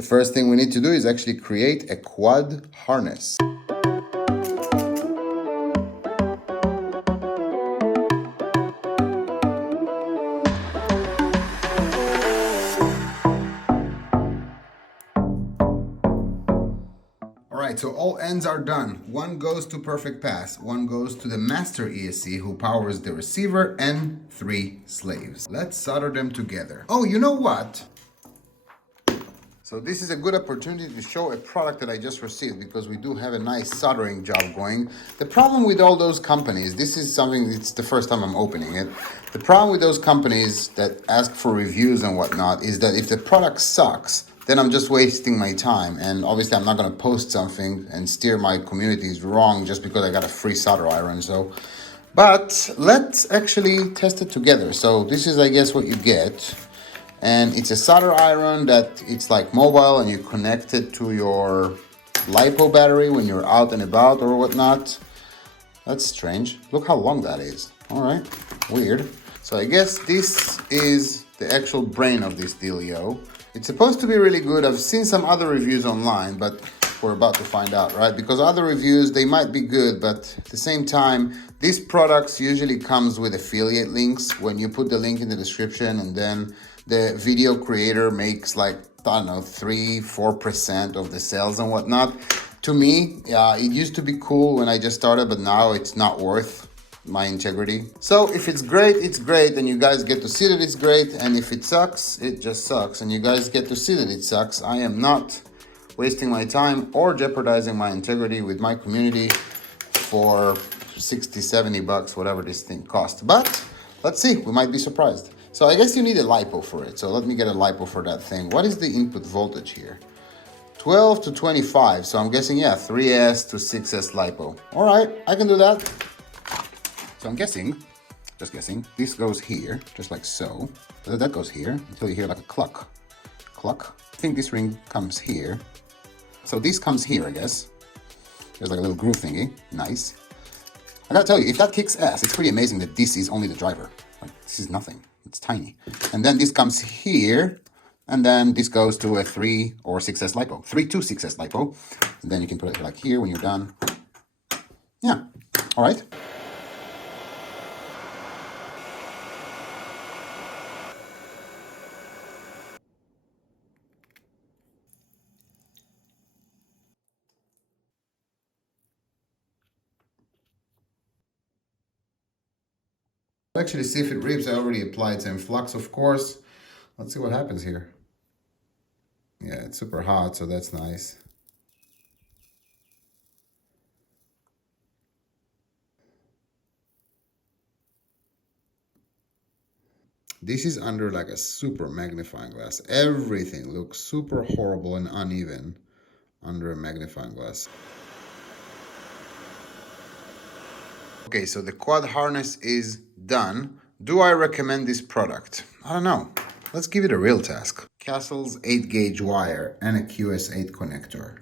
The first thing we need to do is actually create a quad harness. So all ends are done. One goes to Perfect Pass, one goes to the master ESC who powers the receiver, and 3 slaves. Let's solder them together. Oh, you know what? So this is a good opportunity to show a product that I just received, because we do have a nice soldering job going. The problem with all those companies, this is something, it's the first time I'm opening it. The problem with those companies that ask for reviews and whatnot is that if the product sucks, then I'm just wasting my time. And obviously I'm not gonna post something and steer my communities wrong just because I got a free solder iron. So, but let's actually test it together. So this is, I guess, what you get. And it's a solder iron that it's like mobile, and you connect it to your LiPo battery when you're out and about or whatnot. That's strange. Look how long that is. All right, weird. So I guess this is the actual brain of this dealio. It's supposed to be really good. I've seen some other reviews online, but we're about to find out, right? Because other reviews, they might be good, but at the same time, these products usually comes with affiliate links when you put the link in the description, and then the video creator makes like, I don't know, 3-4% of the sales and whatnot. To me, it used to be cool when I just started, but now it's not worth my integrity. So if it's great, it's great, and you guys get to see that it's great. And if it sucks, it just sucks, and you guys get to see that it sucks. I am not wasting my time or jeopardizing my integrity with my community for 60-70 bucks, whatever this thing cost. But let's see, we might be surprised. So I guess you need a LiPo for it. So let me get a LiPo for that thing. What is the input voltage here? 12 to 25. So I'm guessing, yeah, 3S to 6S LiPo. All right, I can do that. So I'm guessing, just guessing, this goes here, just like so. That goes here until you hear like a cluck, cluck. I think this ring comes here. So this comes here, I guess. There's like a little groove thingy, nice. I gotta tell you, if that kicks ass, it's pretty amazing that this is only the driver. Like, this is nothing, it's tiny. And then this comes here, and then this goes to a 3 or 6S LiPo, 3 to 6S LiPo. And then you can put it like here when you're done. Yeah, all right. Actually see if it rips. I already applied some flux, of course. Let's see what happens here. Yeah, it's super hot, so that's nice. This is under like a super magnifying glass. Everything looks super horrible and uneven under a magnifying glass. Okay, so the quad harness is done. Do I recommend this product? I don't know. Let's give it a real task. Castle's 8-gauge wire and a QS8 connector.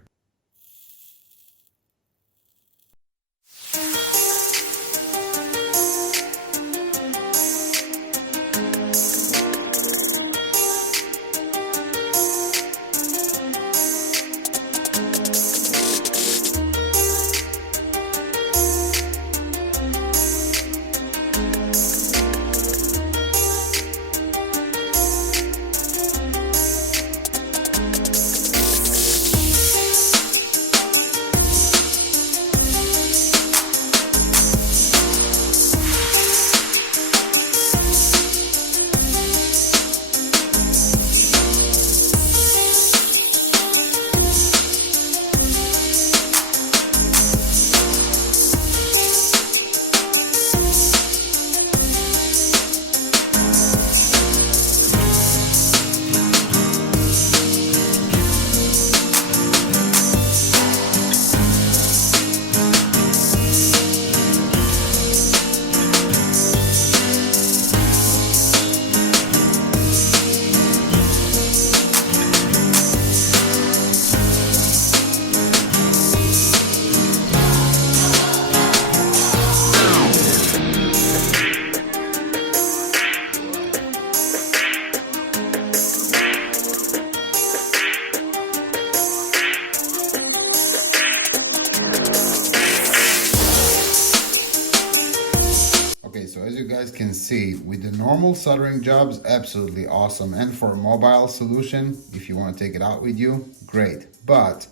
can see, with the normal soldering jobs, absolutely awesome. And for a mobile solution, if you want to take it out with you, great. But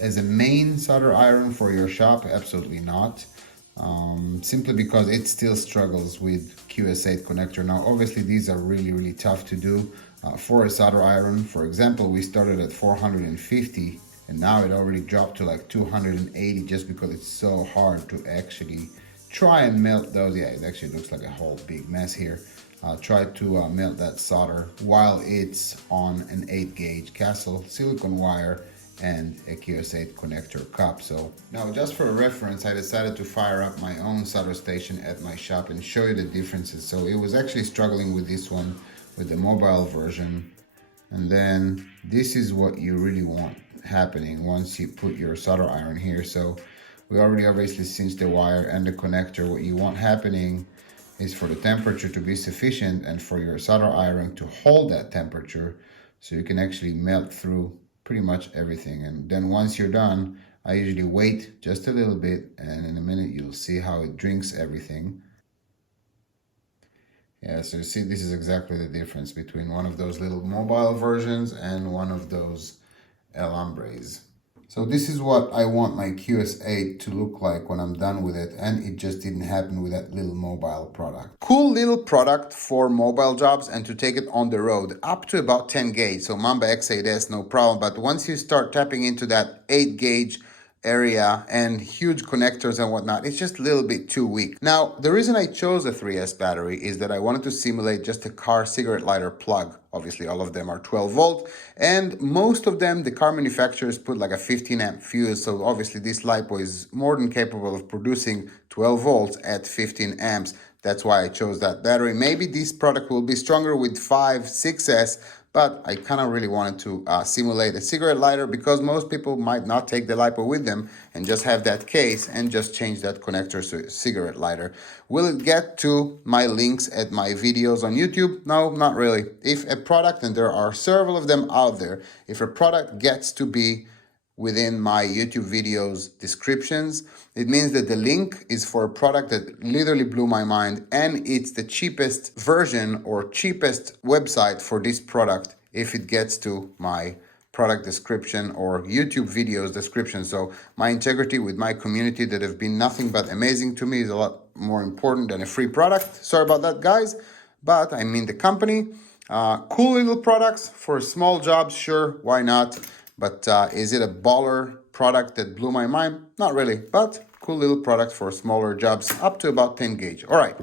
as a main solder iron for your shop, absolutely not. Simply because it still struggles with QS8 connector. Now, obviously, these are really tough to do. For a solder iron, for example, we started at 450 and now it already dropped to like 280 just because it's so hard to actually try and melt those. Yeah, it actually looks like a whole big mess here. Try to melt that solder while it's on an 8 gauge Castle silicone wire and a QS8 connector cup. So now, just for a reference, I decided to fire up my own solder station at my shop and show you the differences. So it was actually struggling with this one, with the mobile version. And then this is what you really want happening once you put your solder iron here. So we already obviously cinched the wire and the connector. What you want happening is for the temperature to be sufficient and for your solder iron to hold that temperature so you can actually melt through pretty much everything. And then once you're done, I usually wait just a little bit, and in a minute you'll see how it drinks everything. Yeah, so you see, this is exactly the difference between one of those little mobile versions and one of those Alhambres. So this is what I want my QS8 to look like when I'm done with it, and it just didn't happen with that little mobile product. Cool little product for mobile jobs and to take it on the road, up to about 10 gauge. So Mamba X8S, no problem. But once you start tapping into that 8 gauge area and huge connectors and whatnot, it's just a little bit too weak. Now, the reason I chose a 3S battery is that I wanted to simulate just a car cigarette lighter plug. Obviously, all of them are 12 volt, and most of them, the car manufacturers put like a 15 amp fuse. So obviously this LiPo is more than capable of producing 12 volts at 15 amps. That's why I chose that battery. Maybe this product will be stronger with 5, 6S, but I kind of really wanted to simulate a cigarette lighter because most people might not take the LiPo with them and just have that case and just change that connector to a cigarette lighter. Will it get to my links at my videos on YouTube? No, not really. If a product, and there are several of them out there, if a product gets to be within my YouTube videos descriptions, it means that the link is for a product that literally blew my mind, and it's the cheapest version or cheapest website for this product if it gets to my product description or YouTube videos description. So my integrity with my community that have been nothing but amazing to me is a lot more important than a free product. Sorry about that, guys, but I mean the company. Cool little products for small jobs, sure, why not? But is it a baller product that blew my mind? Not really, but cool little product for smaller jobs up to about 10 gauge. All right,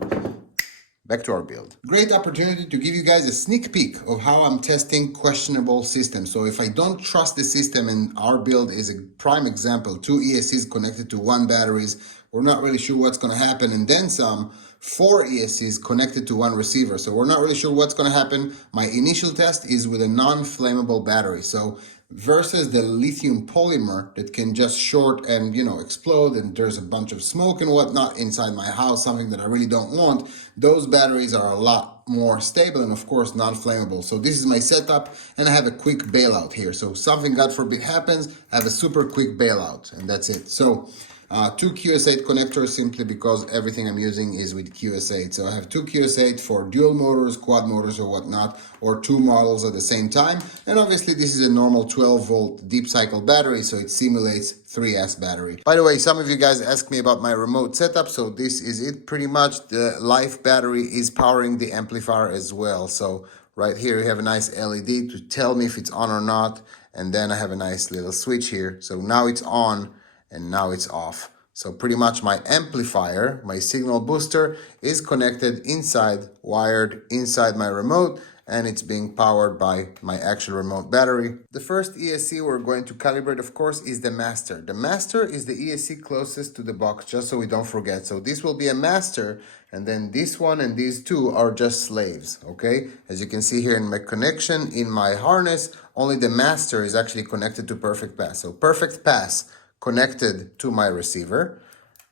back to our build. Great opportunity to give you guys a sneak peek of how I'm testing questionable systems. So if I don't trust the system, and our build is a prime example, 2 ESCs connected to 1 batteries, we're not really sure what's going to happen, and then some 4 ESCs connected to 1 receiver. So we're not really sure what's going to happen. My initial test is with a non-flammable battery. So versus the lithium polymer that can just short and, you know, explode, and there's a bunch of smoke and whatnot inside my house, something that I really don't want. Those batteries are a lot more stable and of course non-flammable. So this is my setup, and I have a quick bailout here. So something God forbid happens, I have a super quick bailout, and that's it. So 2 QS8 connectors, simply because everything I'm using is with QS8. So I have 2 QS8 for dual motors, quad motors or whatnot, or 2 models at the same time. And obviously this is a normal 12 volt deep cycle battery, so it simulates 3S battery. By the way, some of you guys asked me about my remote setup, so this is it pretty much. The Life battery is powering the amplifier as well. So right here you have a nice LED to tell me if it's on or not, and then I have a nice little switch here. So now it's on, and now it's off. So pretty much my amplifier, my signal booster, is connected inside, wired inside my remote, and it's being powered by my actual remote battery. The first ESC we're going to calibrate, of course, is the master. The master is the ESC closest to the box, just so we don't forget. So this will be a master, and then this one and these 2 are just slaves, okay? As you can see here in my connection, in my harness, only the master is actually connected to Perfect Pass. So Perfect Pass connected to my receiver,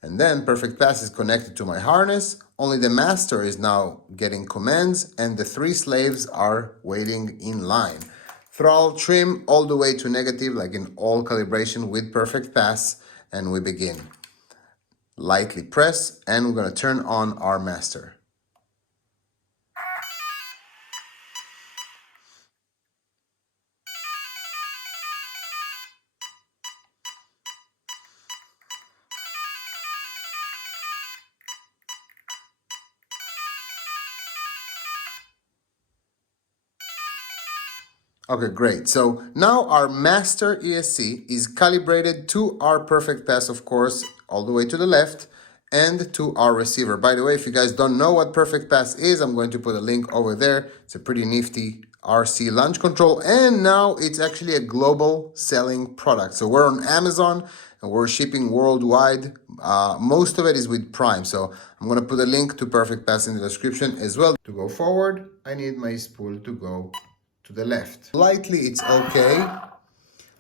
and then Perfect Pass is connected to my harness. Only the master is now getting commands, and the 3 slaves are waiting in line. Throttle trim all the way to negative, like in all calibration with Perfect Pass, and we begin. Lightly press, and we're going to turn on our master. Okay, great. So now our master ESC is calibrated to our perfect pass, of course, all the way to the left, and to our receiver. By the way, if you guys don't know what perfect pass is, I'm going to put a link over there. It's a pretty nifty RC launch control, and now it's actually a global selling product. So we're on Amazon and we're shipping worldwide. Most of it is with Prime. So I'm going to put a link to perfect pass in the description as well. To go forward, I need my spool to go to the left. Slightly, it's okay.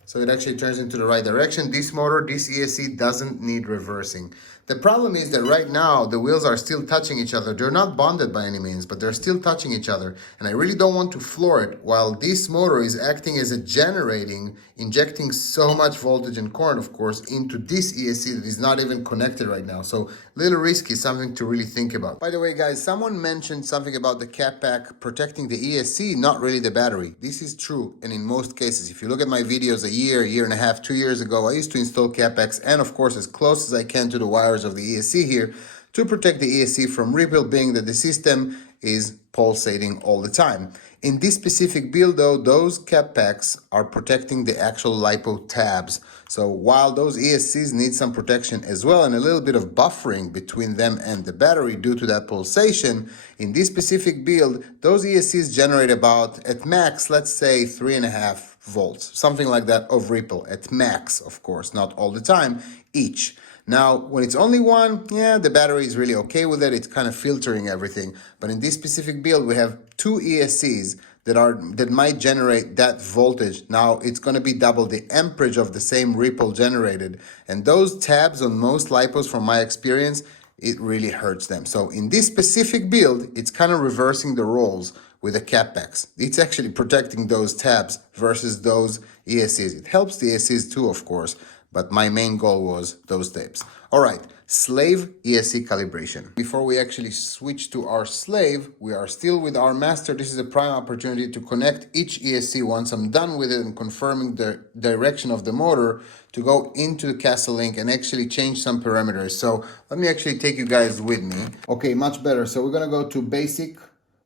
So it actually turns into the right direction. This motor, this ESC doesn't need reversing. The problem is that right now the wheels are still touching each other. They're not bonded by any means, but they're still touching each other. And I really don't want to floor it while this motor is acting as a generating, injecting so much voltage and current, of course, into this ESC that is not even connected right now. So little risky, something to really think about. By the way, guys, someone mentioned something about the cap pack protecting the ESC, not really the battery. This is true. And in most cases, if you look at my videos a year and a half, 2 years ago, I used to install cap packs and of course as close as I can to the wires of the ESC here to protect the ESC from ripple, being that the system is pulsating all the time. In this specific build though, those cap packs are protecting the actual LiPo tabs. So while those ESCs need some protection as well and a little bit of buffering between them and the battery due to that pulsation, in this specific build, those ESCs generate about, at max, let's say 3.5 volts, something like that of ripple, at max, of course, not all the time, each. Now, when it's only one, yeah, the battery is really okay with it. It's kind of filtering everything. But in this specific build, we have two ESCs that might generate that voltage. Now, it's going to be double the amperage of the same ripple generated. And those tabs on most LiPos, from my experience, it really hurts them. So in this specific build, it's kind of reversing the roles with the cap packs. It's actually protecting those tabs versus those ESCs. It helps the ESCs too, of course, but my main goal was those tapes. All right, slave ESC calibration. Before we actually switch to our slave, we are still with our master. This is a prime opportunity to connect each ESC once I'm done with it and confirming the direction of the motor to go into the Castlelink and actually change some parameters. So let me actually take you guys with me. Okay, much better. So we're gonna go to basic.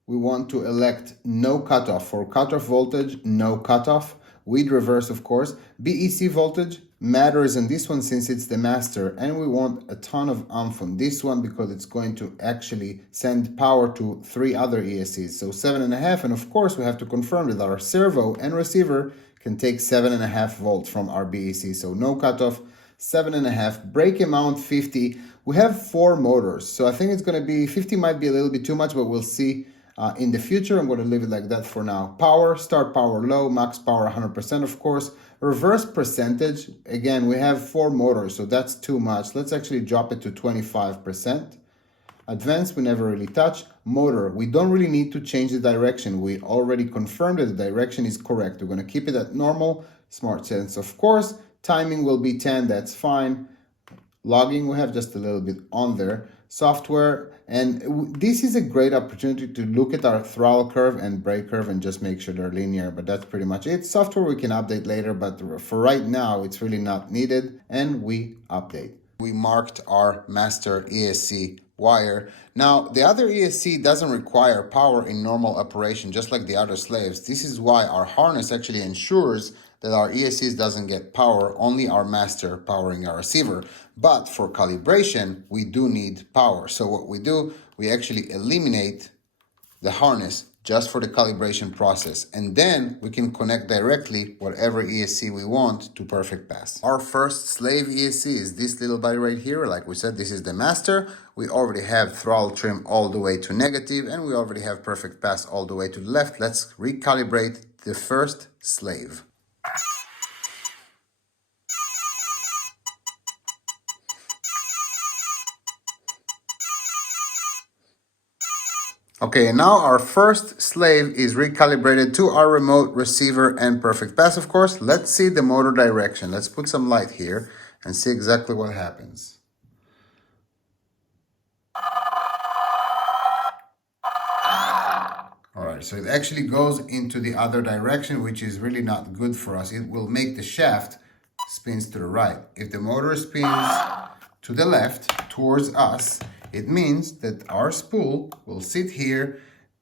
We want to elect no cutoff. For cutoff voltage, no cutoff. With reverse, of course. BEC voltage matters in this one since it's the master, and we want a ton of amp on this one because it's going to actually send power to 3 other ESCs. So 7.5, and of course we have to confirm that our servo and receiver can take 7.5 volts from our BEC. So no cutoff, 7.5. Brake amount 50. We have 4 motors, so I think it's going to be 50. Might be a little bit too much, but we'll see. In the future, I'm going to leave it like that for now. Power, start power low, max power 100%, of course. Reverse percentage, again, we have 4 motors, so that's too much. Let's actually drop it to 25%. Advanced, we never really touch. Motor, we don't really need to change the direction. We already confirmed that the direction is correct. We're going to keep it at normal. Smart sense, of course. Timing will be 10, that's fine. Logging, we have just a little bit on there. Software, and this is a great opportunity to look at our throttle curve and brake curve and just make sure they're linear, but that's pretty much it. Software we can update later, but for right now, it's really not needed, and we update. We marked our master ESC wire. Now, the other ESC doesn't require power in normal operation, just like the other slaves. This is why our harness actually ensures that our ESCs doesn't get power, only our master powering our receiver. But for calibration, we do need power. So what we do, we actually eliminate the harness just for the calibration process. And then we can connect directly whatever ESC we want to perfect pass. Our first slave ESC is this little body right here. Like we said, this is the master. We already have throttle trim all the way to negative, and we already have perfect pass all the way to the left. Let's recalibrate the first slave. Okay, and now our first slave is recalibrated to our remote receiver and perfect pass, of course. Let's see the motor direction. Let's put some light here and see exactly what happens. All right, so it actually goes into the other direction, which is really not good for us. It will make the shaft spins to the right. If the motor spins to the left towards us, it means that our spool will sit here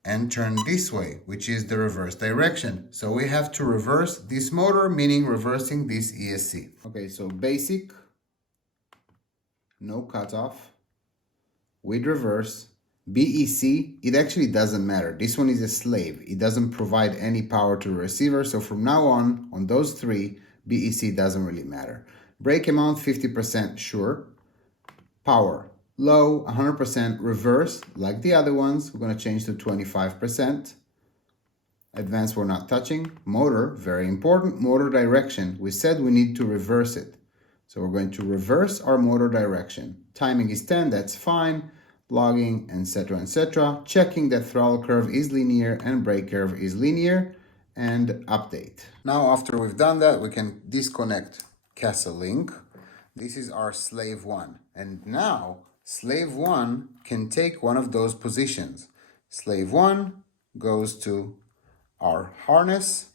and turn this way, which is the reverse direction. So we have to reverse this motor, meaning reversing this ESC. Okay, so basic, no cutoff, with reverse. BEC, it actually doesn't matter. This one is a slave. It doesn't provide any power to the receiver. So from now on those three, BEC doesn't really matter. Break amount, 50% sure. Power, low, 100%. Reverse, like the other ones, we're going to change to 25%. Advanced, we're not touching. Motor, very important. Motor direction, we said we need to reverse it. So we're going to reverse our motor direction. Timing is 10, that's fine. Logging, etc., etc. Checking that throttle curve is linear and brake curve is linear, and update. Now, after we've done that, we can disconnect Castle Link. This is our slave one. And now, slave one can take one of those positions. Slave one goes to our harness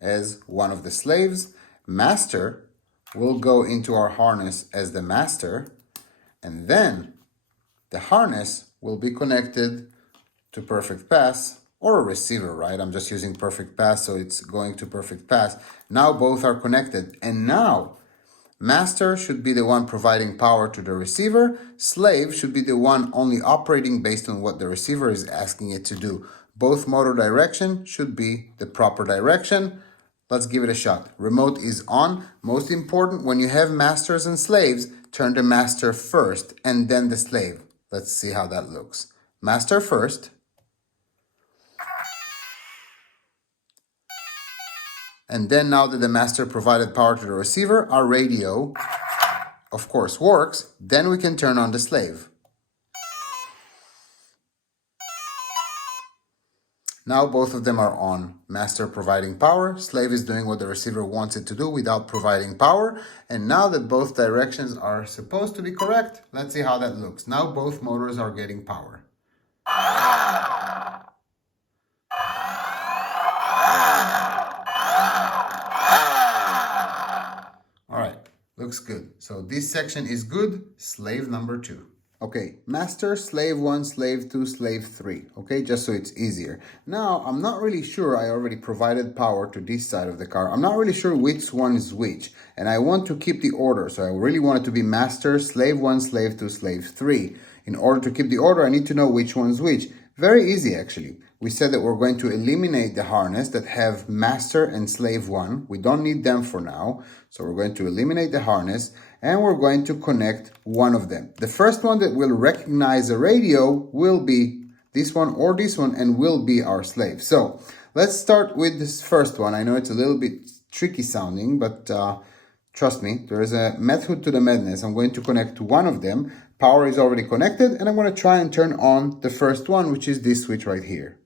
as one of the slaves. Master will go into our harness as the master. And then the harness will be connected to perfect pass or a receiver, right? I'm just using perfect pass, so it's going to perfect pass. Now both are connected. And now master should be the one providing power to the receiver. Slave should be the one only operating based on what the receiver is asking it to do. Both motor direction should be the proper direction. Let's give it a shot. Remote is on. Most important, when you have masters and slaves, turn the master first and then the slave. Let's see how that looks. Master first. And then now that the master provided power to the receiver, our radio, of course, works. Then we can turn on the slave. Now both of them are on. Master providing power, slave is doing what the receiver wants it to do without providing power. And now that both directions are supposed to be correct, let's see how that looks. Now both motors are getting power. All right, looks good. So this section is good. Slave number 2. Okay, master, slave 1, slave 2, slave 3. Okay, just so it's easier. Now, I'm not really sure. I already provided power to this side of the car. I'm not really sure which one is which. And I want to keep the order. So I really want it to be master, slave 1, slave 2, slave 3. In order to keep the order, I need to know which one's which. Very easy, actually. We said that we're going to eliminate the harness that have master and slave 1. We don't need them for now. So we're going to eliminate the harness and we're going to connect one of them. The first one that will recognize a radio will be this one or this one and will be our slave. So let's start with this first one. I know it's a little bit tricky sounding, but trust me, there is a method to the madness. I'm going to connect one of them. Power is already connected and I'm going to try and turn on the first one, which is this switch right here.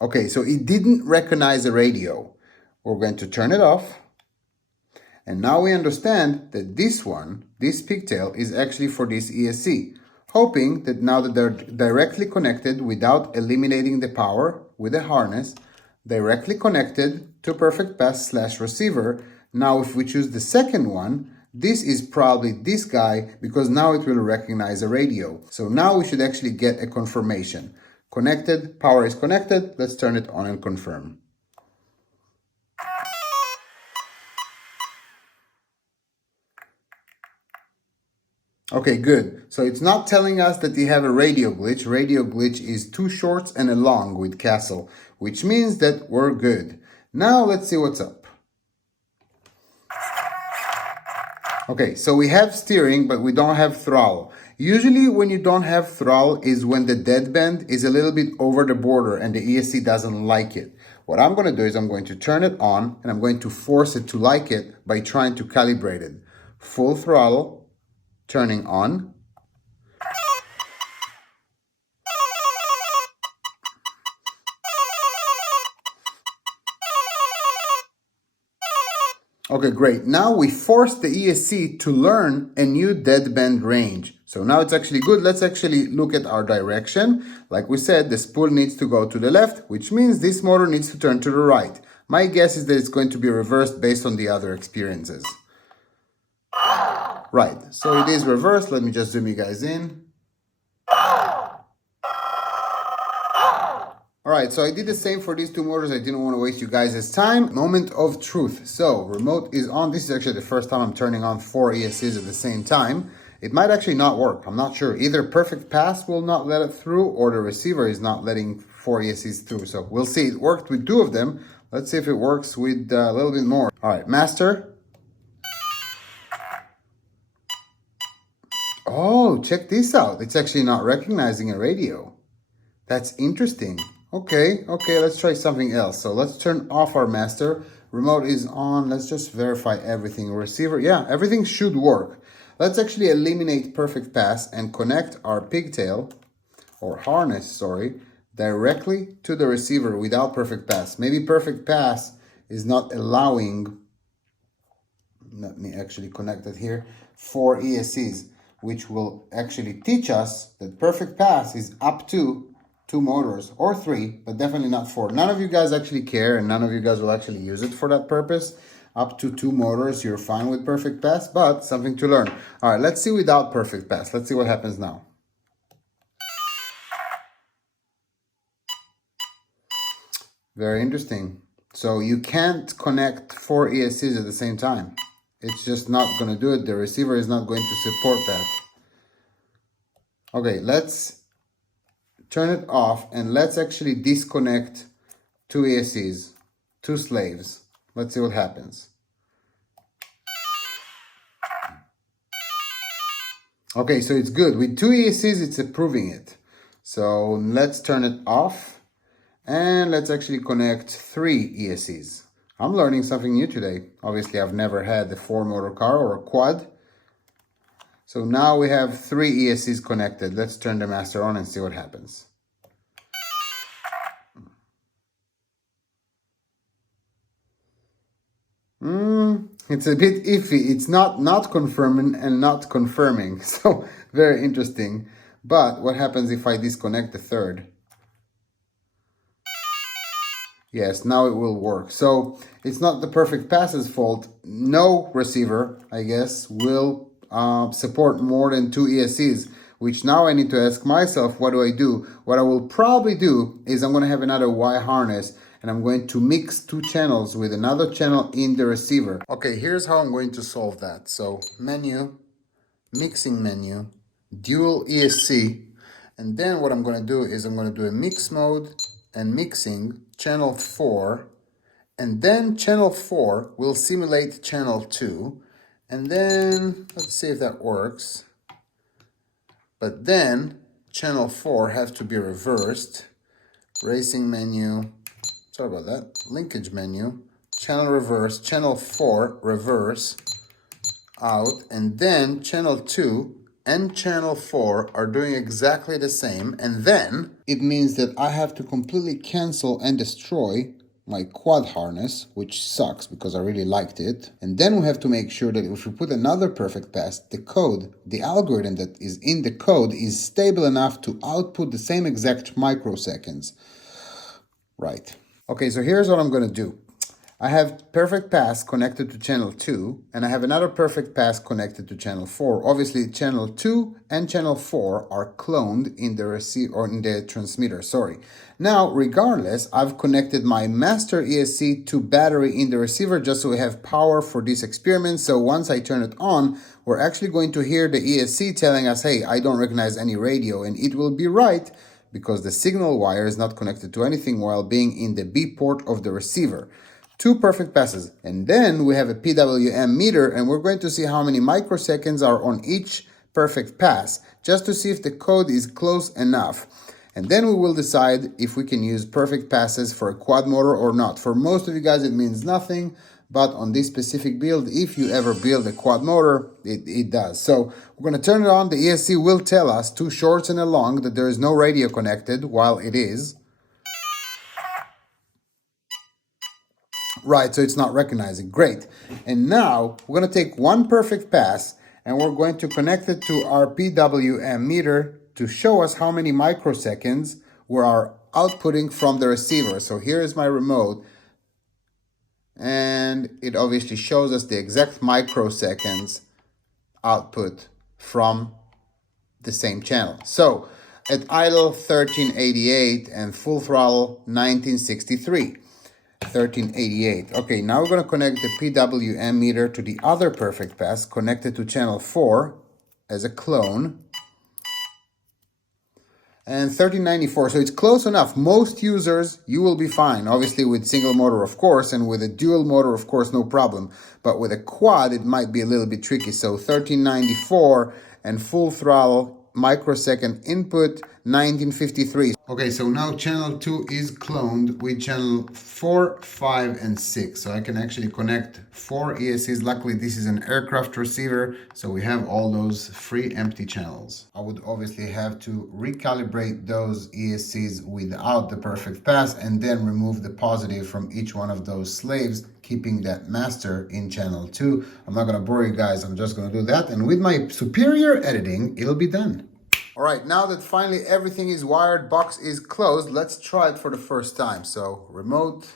Okay, so it didn't recognize a radio. We're going to turn it off. And now we understand that this one, this pigtail, is actually for this ESC. Hoping that now that they're directly connected without eliminating the power with a harness, directly connected to perfect pass / receiver. Now if we choose the second one, this is probably this guy because now it will recognize a radio. So now we should actually get a confirmation. Connected, power is connected. Let's turn it on and confirm. Okay, good. So it's not telling us that you have a radio glitch. Radio glitch is 2 shorts and a long with Castle, which means that we're good. Now let's see what's up. Okay, so we have steering, but we don't have throttle. Usually when you don't have throttle is when the deadband is a little bit over the border and the ESC doesn't like it. What I'm going to do is I'm going to turn it on and I'm going to force it to like it by trying to calibrate it. Full throttle, turning on. Okay, great. Now we force the ESC to learn a new deadband range. So now it's actually good. Let's actually look at our direction. Like we said, the spool needs to go to the left, which means this motor needs to turn to the right. My guess is that it's going to be reversed based on the other experiences. Right, so it is reversed. Let me just zoom you guys in. All right, so I did the same for these two motors. I didn't want to waste you guys' time. Moment of truth. So remote is on. This is actually the first time I'm turning on 4 ESCs at the same time. It might actually not work. I'm not sure. Either perfect pass will not let it through or the receiver is not letting 4 ESCs through. So we'll see. It worked with 2 of them. Let's see if it works with a little bit more. All right, master. Oh, check this out. It's actually not recognizing a radio. That's interesting. Okay, let's try something else. So let's turn off our master. Remote is on. Let's just verify everything. Receiver, yeah, everything should work. Let's actually eliminate perfect pass and connect our pigtail, or harness, sorry, directly to the receiver without perfect pass. Maybe perfect pass is not allowing, let me actually connect it here, 4 ESCs, which will actually teach us that perfect pass is up to 2 motors or 3, but definitely not 4. None of you guys actually care, and none of you guys will actually use it for that purpose. Up to 2 motors, you're fine with perfect pass, but something to learn. All right, let's see without perfect pass. Let's see what happens now. Very interesting. So you can't connect 4 ESCs at the same time. It's just not going to do it. The receiver is not going to support that. Okay, let's turn it off and let's actually disconnect 2 ESCs, 2 slaves. Let's see what happens. Okay, so it's good. With 2 ESCs, it's approving it. So let's turn it off and let's actually connect 3 ESCs. I'm learning something new today. Obviously, I've never had a 4-motor car or a quad. So now we have 3 ESCs connected. Let's turn the master on and see what happens. It's a bit iffy. It's not confirming and not confirming. So very interesting. But what happens if I disconnect the 3rd? Yes, now it will work. So it's not the perfect pass's fault. No receiver, I guess, will support more than 2 ESCs, which now I need to ask myself, what do I do? What I will probably do is I'm going to have another Y harness and I'm going to mix 2 channels with another channel in the receiver. Okay, here's how I'm going to solve that. So menu, mixing menu, dual ESC, and then what I'm going to do is I'm going to do a mix mode and mixing channel 4, and then channel 4 will simulate channel 2, and then let's see if that works. But then channel 4 has to be reversed. Racing menu, sorry about that, linkage menu, channel reverse, channel 4 reverse out, and then channel 2 and channel 4 are doing exactly the same, and then it means that I have to completely cancel and destroy my quad harness, which sucks because I really liked it. And then we have to make sure that if we put another perfect pass, the code, the algorithm that is in the code is stable enough to output the same exact microseconds. Right. Okay, so here's what I'm going to do. I have perfect pass connected to channel 2, and I have another perfect pass connected to channel 4. Obviously, channel 2 and channel 4 are cloned in the receiver or in the transmitter, sorry. Now, regardless, I've connected my master ESC to battery in the receiver just so we have power for this experiment. So once I turn it on, we're actually going to hear the ESC telling us, hey, I don't recognize any radio, and it will be right because the signal wire is not connected to anything while being in the B port of the receiver. 2 perfect passes, and then we have a PWM meter, and we're going to see how many microseconds are on each perfect pass, just to see if the code is close enough. And then we will decide if we can use perfect passes for a quad motor or not. For most of you guys, it means nothing, but on this specific build, if you ever build a quad motor, it does. So we're going to turn it on. The ESC will tell us 2 shorts and a long that there is no radio connected while it is. Right, so it's not recognizing. Great. And now we're going to take 1 perfect pass and we're going to connect it to our PWM meter to show us how many microseconds we are outputting from the receiver. So here is my remote, and it obviously shows us the exact microseconds output from the same channel. So at idle 1388 and full throttle 1963. 1388. Okay, now we're going to connect the PWM meter to the other perfect pass connected to channel 4 as a clone. And 1394, so it's close enough. Most users, you will be fine. Obviously with single motor, of course, and with a dual motor, of course, no problem. But with a quad, it might be a little bit tricky. So 1394 and full throttle microsecond input 1953. Okay, so now channel 2 is cloned with channel 4, 5, and 6. So I can actually connect 4 ESCs. Luckily, this is an aircraft receiver, so we have all those free empty channels. I would obviously have to recalibrate those ESCs without the perfect pass and then remove the positive from each one of those slaves, keeping that master in channel 2. I'm not going to bore you guys. I'm just going to do that. And with my superior editing, it'll be done. All right, now that finally everything is wired, box is closed, let's try it for the first time. So remote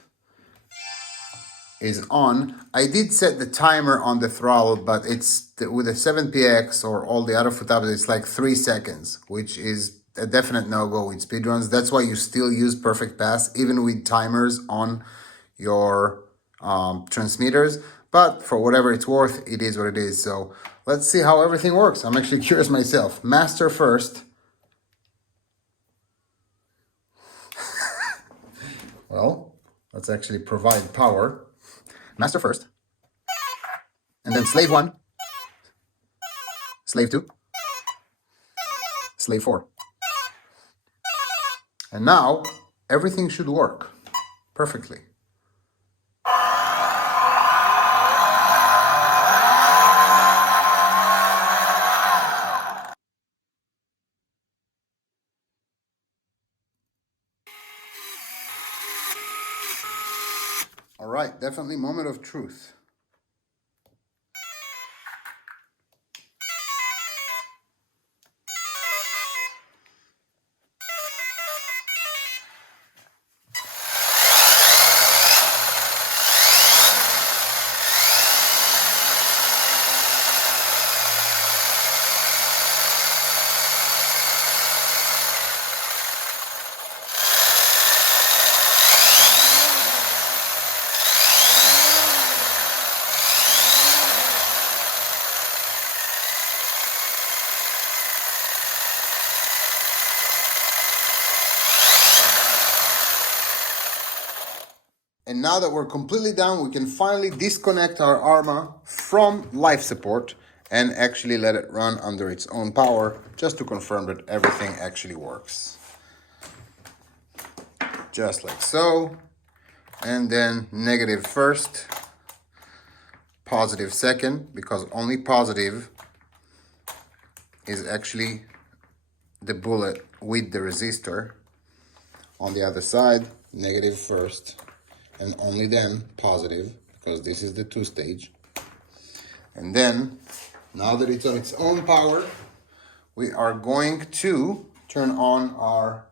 is on. I did set the timer on the throttle, but it's with a 7px or all the other Futabe, it's like 3 seconds, which is a definite no-go with speedruns. That's why you still use perfect pass, even with timers on your transmitters. But for whatever it's worth, it is what it is. So let's see how everything works. I'm actually curious myself. Master first. Well, let's actually provide power. Master first. And then slave 1. Slave 2. Slave 4. And now everything should work perfectly. All right, definitely moment of truth. And now that we're completely done, we can finally disconnect our Arma from life support and actually let it run under its own power, just to confirm that everything actually works. Just like so. And then negative first, positive second, because only positive is actually the bullet with the resistor. On the other side, negative first, and only then positive, because this is the 2-stage. And then, now that it's on its own power, we are going to turn on our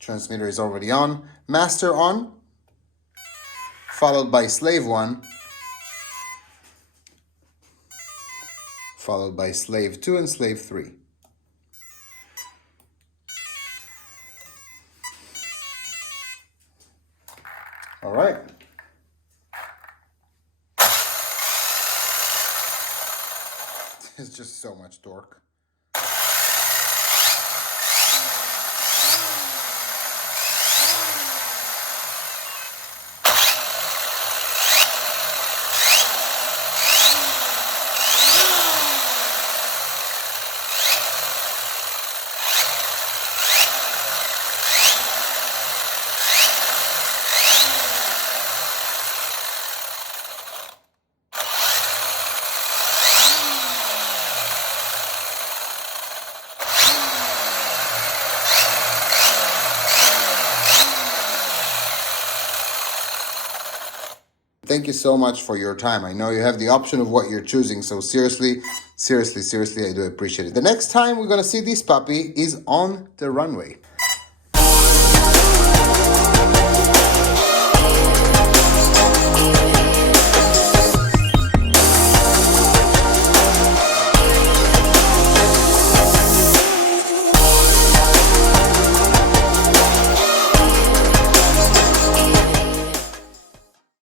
transmitter is already on, master on, followed by slave 1, followed by slave 2 and slave 3. All right. It's just so much torque. Thank you so much for your time. I know you have the option of what you're choosing, so seriously, I do appreciate it. The next time we're gonna see this puppy is on the runway.